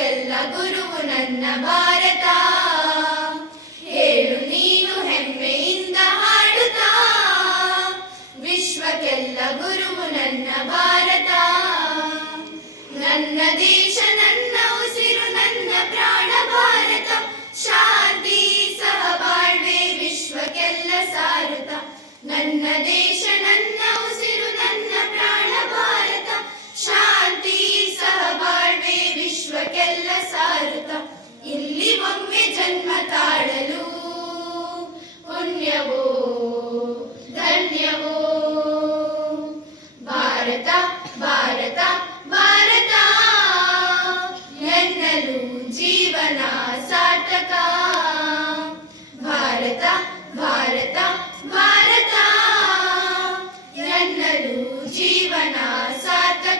ವಿಶ್ವಕ್ಕೆಲ್ಲ ಗುರುವು ನನ್ನ ಭಾರತ. ಹೇಳು ನೀನು ಹೆಮ್ಮೆಯಿಂದ ಹಾಡುತ್ತಾ, ವಿಶ್ವಕ್ಕೆಲ್ಲ ಗುರುವು ನನ್ನ ಭಾರತ. ನನ್ನ ದೇಶ ನನ್ನ ಉಸಿರು ನನ್ನ ಪ್ರಾಣ ಭಾರತ, ಶಾಂತಿ ಸಹಬಾಳ್ವೆ ವಿಶ್ವಕ್ಕೆಲ್ಲ ಸಾರುತ್ತ. ನನ್ನ ದೇಶ ನನ್ನ ಉಸಿರು ನನ್ನ ಪ್ರಾಣ ಭಾರತ, ಶಾಂತಿ ಸಹಬಾಳ್ವೆ ವಿಶ್ವಕ್ಕೆಲ್ಲ ಸಾರುತ್ತ. ಇಲ್ಲಿ ಒಮ್ಮೆ ಜನ್ಮ ತಾಳಲು ಪುಣ್ಯವೋ ಧನ್ಯವೋ. ಭಾರತ ಭಾರತ ಭಾರತ ಎನ್ನಲು ಜೀವನ ಸಾರ್ಥಕ. ಭಾರತ ಭಾರತ ಭಾರತ ಎನ್ನಲು ಜೀವನ ಸಾರ್ಥಕ.